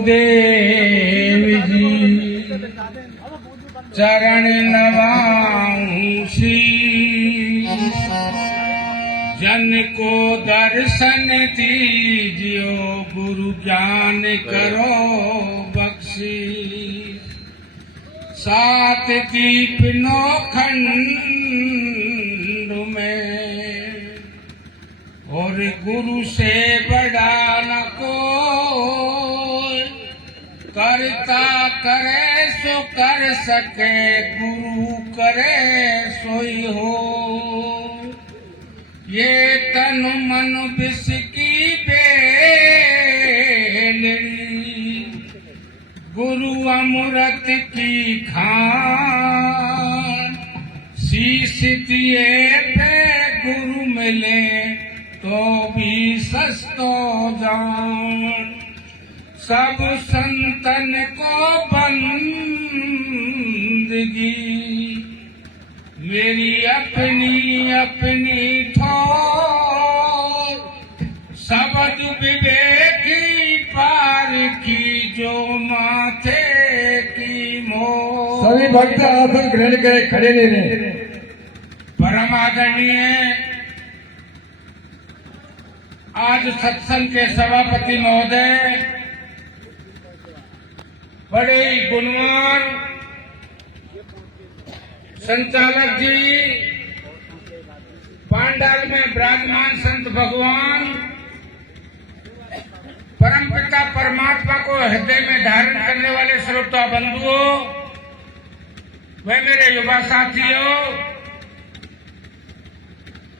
देव जी चरण नवाऊंसी, जन को दर्शन दीजियो, गुरु ज्ञान करो बख्शी। सात दीप नौ खंड में, और गुरु से बड़ा न कोई, करता करे सो कर सके, गुरु करे सोई हो। ये तन मन विष की बेलड़ी, गुरु अमृत की खान। शीश दिए पे गुरु मिले तो भी सस्तो जान। सब संतन को बंदगी, मेरी अपनी अपनी ठोर। शब्द विवेकी पार की, जो माथे की मोर। सभी भक्त आसन ग्रहण करें, खड़े नहीं रहे। परम आदरणीय आज सत्संग के सभापति महोदय, बड़े गुणवान संचालक जी, पांडाल में विराजमान संत भगवान, परमपिता परमात्मा को हृदय में धारण करने वाले श्रोता बंधुओं, वे मेरे युवा साथियों,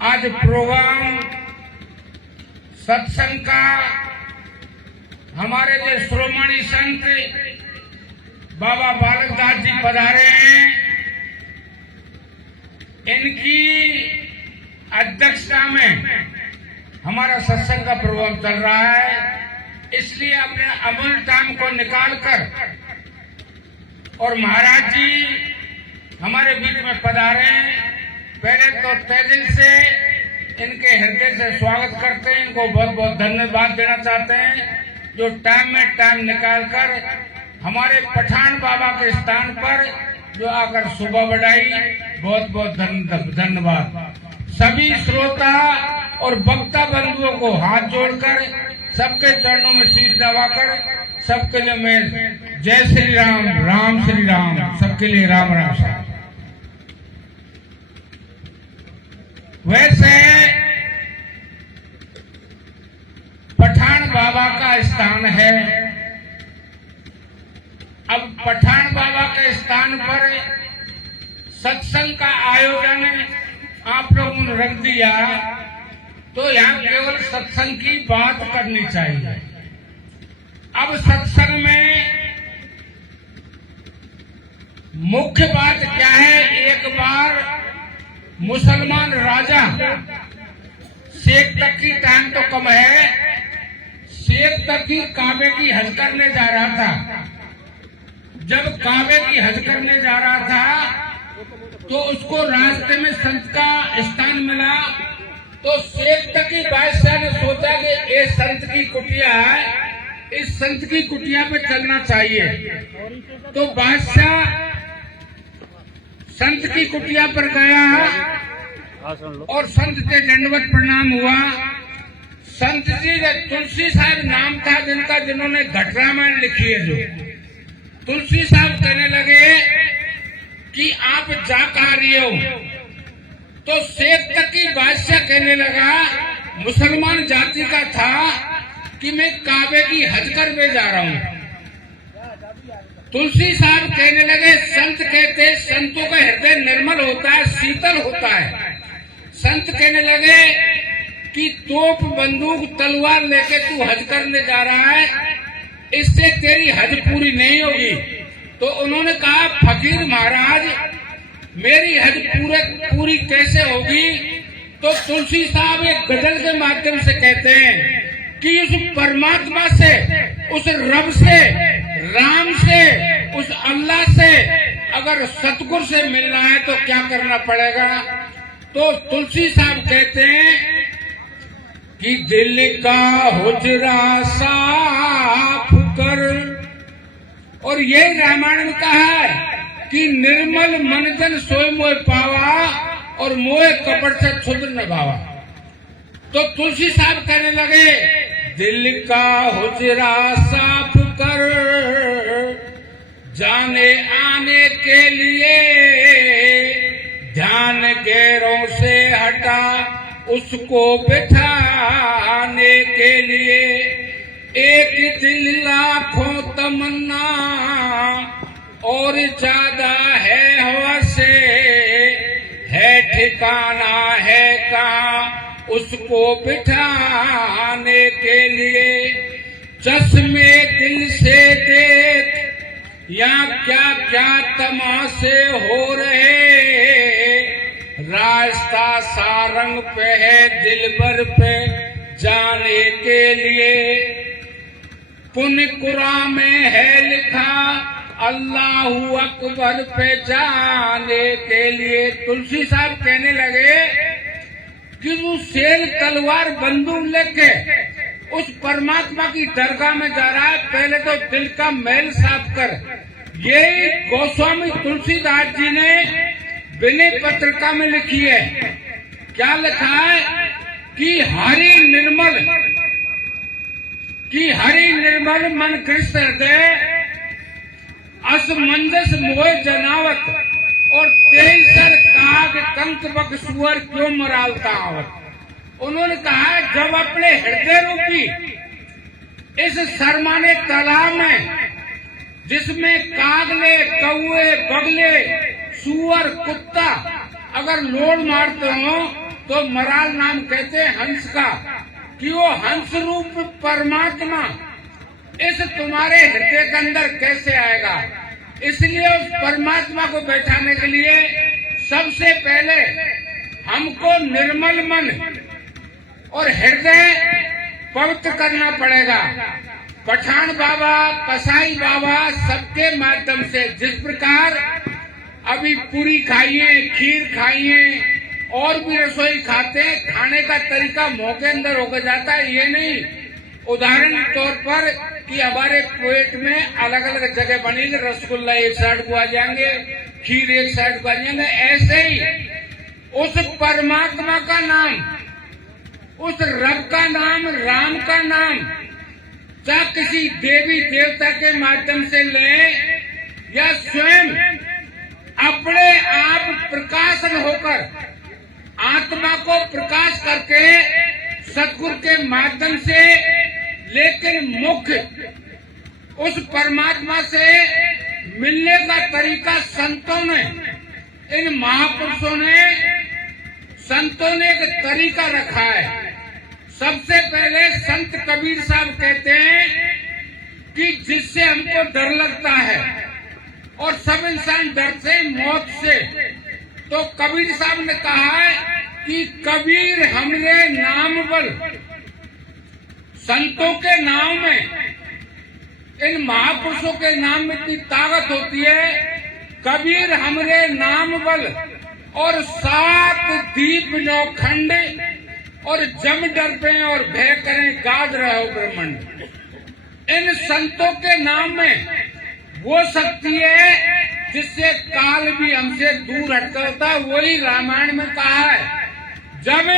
आज प्रोग्राम सत्संग का हमारे जो श्रोमणी संत बाबा बालकदास जी पधारे हैं, इनकी अध्यक्षता में हमारा सत्संग का प्रोग्राम चल रहा है। इसलिए अपने अमूल्य टाइम को निकालकर और महाराज जी हमारे बीच में पधारे हैं। पहले तो तहे दिल से इनके हृदय से स्वागत करते हैं, इनको बहुत बहुत धन्यवाद देना चाहते हैं, जो टाइम में टाइम निकालकर हमारे पठान बाबा के स्थान पर जो आकर सुबह बढ़ाई। बहुत बहुत धन्यवाद। सभी श्रोता और वक्ता बंधुओं को हाथ जोड़कर, सबके चरणों में शीश दबाकर, सबके लिए मैं जय श्री राम, राम श्री राम, सबके लिए राम राम साहब। वैसे पठान बाबा का स्थान है। अब पठान बाबा के स्थान पर सत्संग का आयोजन आप लोगों ने रख दिया, तो यहाँ केवल सत्संग की बात करनी चाहिए। अब सत्संग में मुख्य बात क्या है? एक बार मुसलमान राजा, शेख तकी, टाइम तो कम है, शेख तकी काबे की हज करने जा रहा था। जब काबे की हज करने जा रहा था तो उसको रास्ते में संत का स्थान मिला। तो शेख तकी बादशाह ने सोचा कि ये संत की कुटिया है, इस संत की कुटिया पे चलना चाहिए। तो बादशाह संत की कुटिया पर गया और संत से दंडवत प्रणाम हुआ। संत जी तुलसी साहब नाम था जिनका, जिन्होंने घट रामायण लिखी है। जो तुलसी साहब कहने लगे कि आप जा कहाँ रहे हो? तो शेख तकी बादशाह कहने लगा, मुसलमान जाति का था कि मैं काबे की हज करने जा रहा हूँ। तुलसी साहब कहने लगे, संत कहते संतों का हृदय निर्मल होता है, शीतल होता है। संत कहने लगे कि तोप, बंदूक, तलवार लेके तू हज करने जा रहा है, इससे तेरी हज पूरी नहीं होगी। तो उन्होंने कहा, फकीर महाराज, मेरी हज पूरी कैसे होगी? तो तुलसी साहब एक गजल के माध्यम से कहते हैं कि उस परमात्मा से, उस रब से, राम से, उस अल्लाह से अगर सतगुरु से मिलना है तो क्या करना पड़ेगा? तो तुलसी साहब कहते हैं कि दिल का हुजरा साफ पर, और ये रामायण में कहा है कि निर्मल मन जन सोए मोह पावा और मोह कपट से क्षुद्र न भावा। तो तुलसी साहब कहने लगे, दिल का हुजरा साफ कर, जाने आने के लिए ध्यान गैरों से हटा, उसको बिठाने के लिए एक दिल लाखों तमन्ना और ज्यादा है हवा से, है ठिकाना है कहाँ उसको बिठाने के लिए। चश्मे दिल से देख यहाँ क्या क्या तमाशे हो रहे, रास्ता सारंग पे है दिलबर पे जाने के लिए। पुण्य कुरान में है लिखा अल्लाहू अकबर पे जाने के लिए। तुलसी साहब कहने लगे कि वो शेर तलवार बंदूक लेके उस परमात्मा की दरगाह में जा रहा है, पहले तो दिल का मैल साफ कर। यही गोस्वामी तुलसीदास जी ने विनय पत्रिका में लिखी है। क्या लिखा है कि हरि निर्मल मन कृष्ण हृदय, असमंजस मोह जनावत, और तेईसर काग कंक बक सुअर क्यों मरालता आवत। उन्होंने कहा जब अपने हृदय रूपी इस शर्माने तालाब में, जिसमें कागले कौए बगले सुअर कुत्ता अगर लोड मारते हो तो मराल नाम कहते हैं हंस का, कि वो हंस रूप परमात्मा इस तुम्हारे हृदय के अंदर कैसे आएगा। इसलिए उस परमात्मा को बैठाने के लिए सबसे पहले हमको निर्मल मन और हृदय पवित्र करना पड़ेगा। पठान बाबा, कसाई बाबा सबके माध्यम से, जिस प्रकार अभी पूरी खाइए, खीर खाइए और भी रसोई खाते हैं, खाने का तरीका मुंह के अंदर होकर जाता है। ये नहीं उदाहरण तौर पर कि हमारे पेट में अलग अलग जगह बनेगी, रसगुल्ला एक साइड को आ जाएंगे, खीर एक साइड को आ जाएंगे। ऐसे ही उस परमात्मा का नाम, उस रब का नाम, राम का नाम, चाहे किसी देवी देवता के माध्यम से लें या स्वयं अपने आप प्रकाशन होकर आत्मा को प्रकाश करके सतगुरु के माध्यम से, लेकिन मुख्य उस परमात्मा से मिलने का तरीका संतों ने, इन महापुरुषों ने, संतों ने एक तरीका रखा है। सबसे पहले संत कबीर साहब कहते हैं कि जिससे हमको डर लगता है और सब इंसान डरते हैं मौत से, तो कबीर साहब ने कहा है कि कबीर हमरे नाम बल, संतों के नाम में, इन महापुरुषों के नाम में इतनी ताकत होती है। कबीर हमरे नाम बल और 7 दीप 9 खंड, और जम डर पे और भय करें गाद रहो ब्रह्मंड। इन संतों के नाम में वो शक्ति है जिससे काल भी हमसे दूर हटता होता है। वही रामायण में कहा है, जब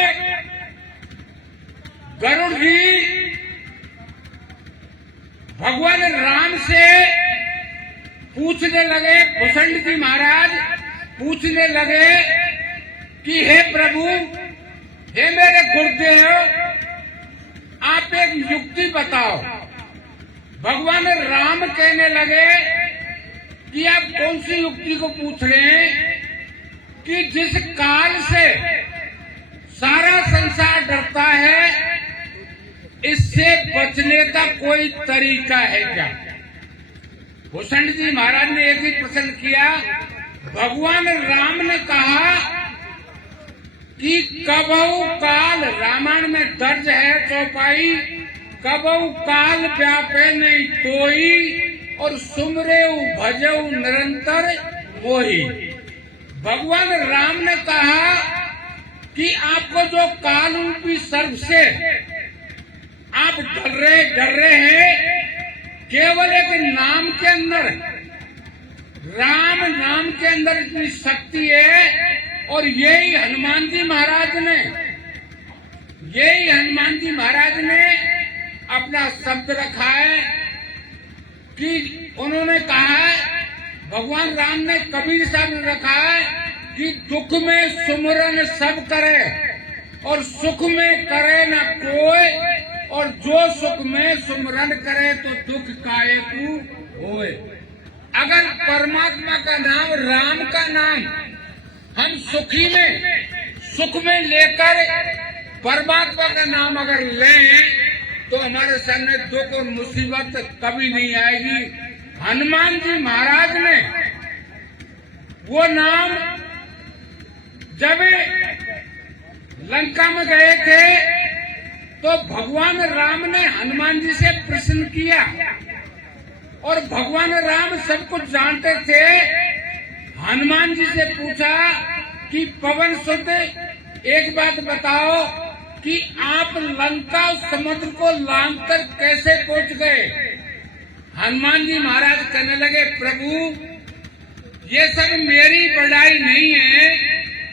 गरुड़ जी भगवान राम से पूछने लगे, भूषण जी महाराज पूछने लगे कि हे प्रभु, हे मेरे गुरुदेव, आप एक युक्ति बताओ। भगवान राम कहने लगे कि आप कौन सी युक्ति को पूछ रहे हैं, कि जिस काल से सारा संसार डरता है, इससे बचने का कोई तरीका है क्या। भूषण जी महाराज ने एक ही प्रश्न किया। भगवान राम ने कहा कि कबहु काल, रामायण में दर्ज है चौपाई, कबहु काल व्यापे नहीं तोई, और सुमरेउ भजऊ निरंतर मोही। भगवान राम ने कहा कि आपको जो काल रूपी सर्प से आप डर रहे हैं, केवल एक नाम के अंदर, राम नाम के अंदर इतनी शक्ति है। और यही हनुमान जी महाराज ने अपना शब्द रखा है कि उन्होंने कहा है, भगवान राम ने कबीर साहब ने रखा है कि दुख में सुमरन सब करे और सुख में करे न कोई, और जो सुख में सुमरन करे तो दुख काहे को होए। अगर परमात्मा का नाम, राम का नाम हम सुख में लेकर परमात्मा का नाम अगर लें तो हमारे सामने दुख और मुसीबत कभी नहीं आएगी। हनुमान जी महाराज ने वो नाम जब लंका में गए थे तो भगवान राम ने हनुमान जी से प्रश्न किया, और भगवान राम सब कुछ जानते थे। हनुमान जी से पूछा कि पवन सुत, एक बात बताओ कि आप लंका समुद्र को लांघकर कैसे पहुंच गए। हनुमान जी महाराज कहने लगे, प्रभु ये सब मेरी बढ़ाई नहीं है,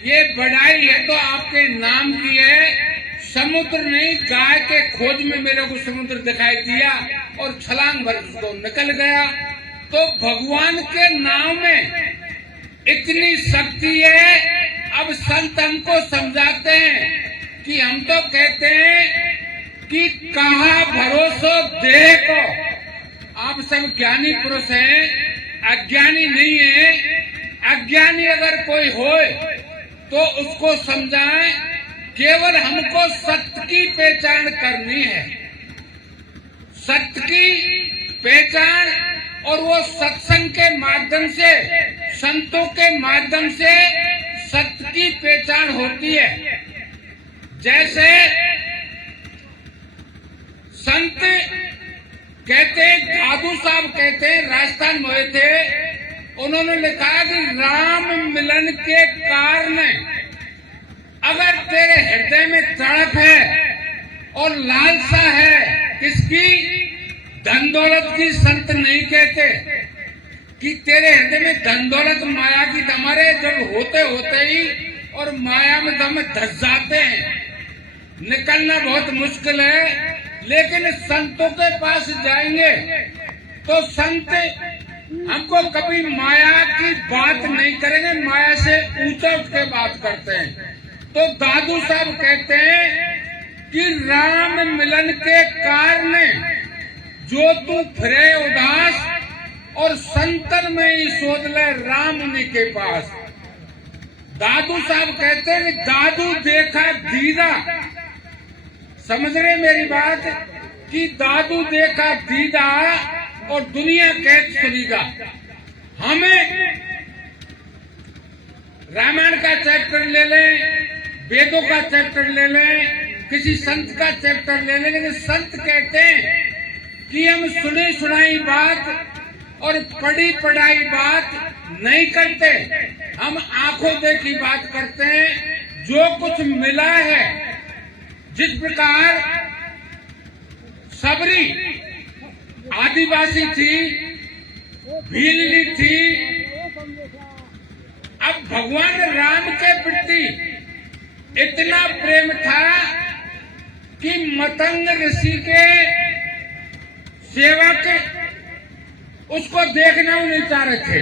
ये बढ़ाई है तो आपके नाम की है। समुद्र नहीं, गाय के खोज में मेरे को समुद्र दिखाई दिया और छलांग भर उसको निकल गया। तो भगवान के नाम में इतनी शक्ति है। अब संत हमको समझाते हैं कि हम तो कहते हैं कि कहा भरोसा देह को। आप सब ज्ञानी पुरुष हैं, अज्ञानी नहीं है। अज्ञानी अगर कोई होए तो उसको समझाएं, केवल हमको सत्य की पहचान करनी है, सत्य की पहचान। और वो सत्संग के माध्यम से, संतों के माध्यम से सत्य की पहचान होती है। जैसे संत कहते, दादू साहब कहते, राजस्थान में हुए थे, उन्होंने लिखा कि राम मिलन के कारण अगर तेरे हृदय में तड़प है और लालसा है, किसकी? धन दौलत की। संत नहीं कहते कि तेरे हृदय में धन दौलत माया की दमरे, जब होते होते ही और माया में दम धस जाते हैं, निकलना बहुत मुश्किल है। लेकिन संतों के पास जाएंगे तो संत हमको कभी माया की बात नहीं करेंगे, माया से ऊंचा उठ के बात करते हैं। तो दादू साहब कहते हैं कि राम मिलन के कारण जो तू फिरे उदास, और संतन में ही शोध ले राम उन्हीं के पास। दादू साहब कहते हैं कि दादू देखा दीदा, समझ रहे मेरी बात, कि दादू देखा दीदा और दुनिया कैद सुनीदा। हमें रामायण का चैप्टर ले लें, वेदों का चैप्टर ले लें, किसी संत का चैप्टर ले लें, लेकिन संत कहते हैं कि हम सुनी सुनाई बात और पढ़ी पढ़ाई बात नहीं करते, हम आंखों देखी बात करते हैं। जो कुछ मिला है, जिस प्रकार सबरी आदिवासी थी, भीलनी थी, अब भगवान राम के प्रति इतना प्रेम था कि मतंग ऋषि के सेवक उसको देखना नहीं चाह रहे थे,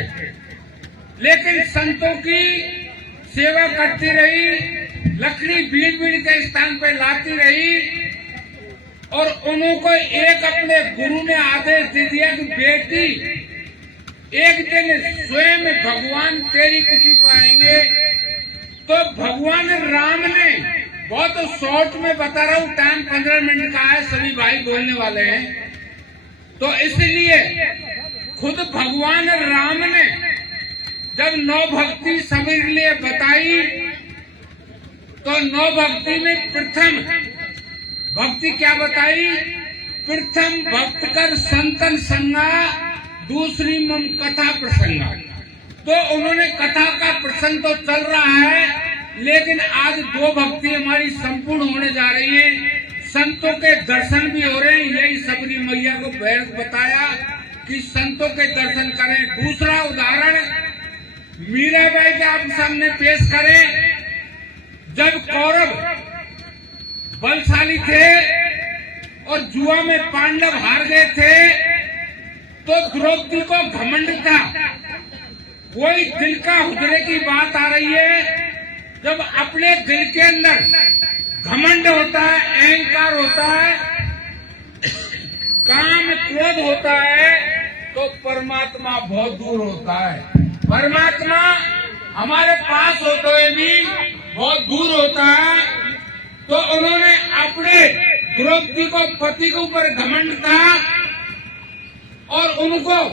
लेकिन संतों की सेवा करती रही, लकड़ी बीन बीन के स्थान पर लाती रही, और उनको एक अपने गुरु ने आदेश दे दिया कि बेटी एक दिन स्वयं भगवान तेरी कुटी पाएंगे। तो भगवान राम ने, बहुत शॉर्ट में बता रहा हूँ, टाइम 15 मिनट का है, सभी भाई बोलने वाले हैं, तो इसलिए खुद भगवान राम ने जब नौ भक्ति सभी के लिए बताई, तो नौ भक्ति में प्रथम भक्ति क्या बताई? प्रथम भक्त कर संतन संगा, दूसरी मम कथा प्रसंगा। तो उन्होंने कथा का प्रसंग तो चल रहा है, लेकिन आज दो भक्ति हमारी संपूर्ण होने जा रही है। संतों के दर्शन भी हो रहे हैं। यही सबरी मैया को बैठ बताया कि संतों के दर्शन करें। दूसरा उदाहरण मीराबाई के आप सामने पेश करें। जब कौरव बलशाली थे और जुआ में पांडव हार गए थे तो द्रौपदी को घमंड था। वही दिल का हुजरे की बात आ रही है। जब अपने दिल के अंदर घमंड होता है, अहंकार होता है, काम क्रोध होता है तो परमात्मा बहुत दूर होता है। परमात्मा हमारे पास होते हुए भी बहुत दूर होता है। तो उन्होंने अपने द्रौपदी को पति के ऊपर घमंड था और उनको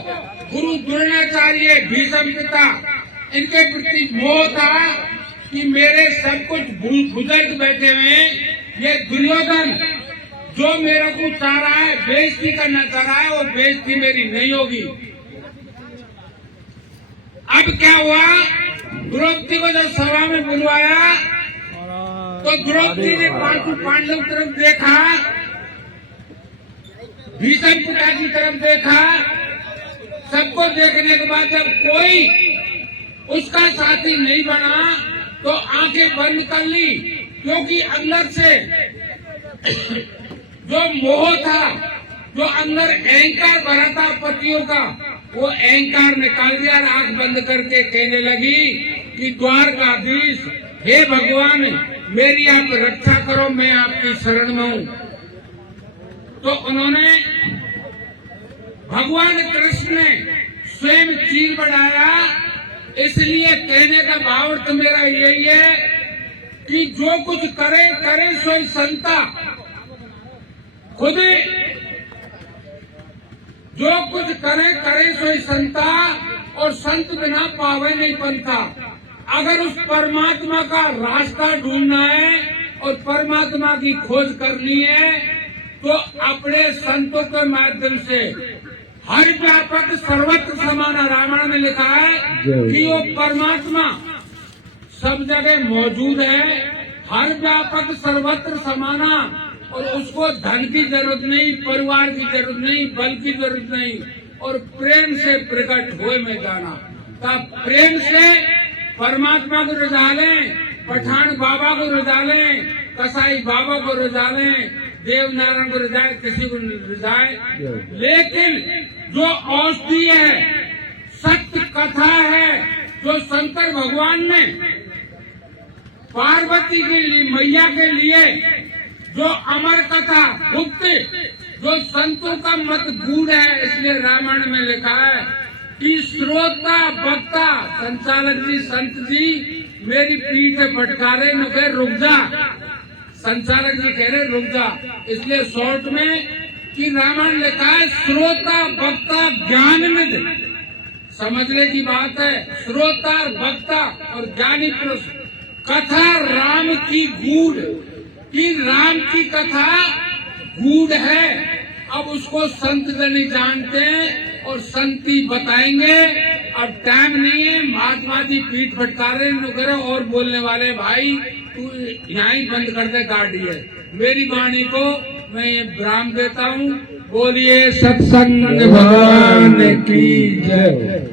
गुरु द्रोणाचार्य भीष्म पिता इनके प्रति मोह था कि मेरे सब कुछ बुजुर्ग बैठे हुए, ये दुर्योधन जो मेरे को चाह रहा है, बेइज्जती करना चाह रहा है, और बेइज्जती मेरी नहीं होगी। अब क्या हुआ, द्रौपदी को जब सभा में बुलवाया तो द्रौपदी ने पांचों पांडव की तरफ देखा, भीष्म पिता की तरफ देखा। सबको देखने के बाद जब कोई उसका साथी नहीं बना तो आंखें बंद कर ली, क्योंकि अंदर से जो मोह था, जो अंदर अहंकार भरा था पतियों का, वो अहंकार निकाल दिया। आंख बंद करके कहने लगी कि द्वारकाधीश, हे भगवान, मेरी आप रक्षा करो, मैं आपकी शरण में हूँ। तो उन्होंने भगवान कृष्ण ने स्वयं चीर बढ़ाया। इसलिए कहने का भावार्थ मेरा यही है कि जो कुछ करे करे सोई संता। खुद जो कुछ करे करे सोई संता, और संत बिना पावे नहीं बनता। अगर उस परमात्मा का रास्ता ढूंढना है और परमात्मा की खोज करनी है तो अपने संतों के माध्यम से हर व्यापक सर्वत्र समान, रामायण में लिखा है कि वो परमात्मा सब जगह मौजूद है, हर व्यापक सर्वत्र समाना, और उसको धन की जरूरत नहीं, परिवार की जरूरत नहीं, बल की जरूरत नहीं, और प्रेम से प्रकट हुए में जाना। तब प्रेम से परमात्मा को रिझा लें, पठान बाबा को रिझा लें, कसाई बाबा को रिझा लें, देव नारायण को रिझाए, किसी को रिझाए, लेकिन जो औषधि है, सत्य कथा है, जो शंकर भगवान ने पार्वती के लिए, मैया के लिए जो अमर कथा, गुप्त, जो संतों का मत गूढ़ है, इसलिए रामायण में लिखा है कि श्रोता वक्ता, संचालक जी, संत जी मेरी पीठ फटकारे न कहे रुक जा। संचालक जी कह रहे रुक जा, इसलिए शॉर्ट में कि रामायण लिखा है श्रोता वक्ता ज्ञान निधि। समझने की बात है, श्रोता वक्ता और ज्ञानी पुरुष। कथा राम की गूढ़, कि राम की कथा गूढ़ है। अब उसको संत जन जानते हैं और संती बताएंगे। अब टाइम नहीं है, महात्मा जी पीठ फटका रहे करो और बोलने वाले भाई तू यहाँ ही बंद कर दे गाड़ी है। मेरी वाणी को मैं ये विराम देता हूँ। बोलिए सत्संग भगवान की जय।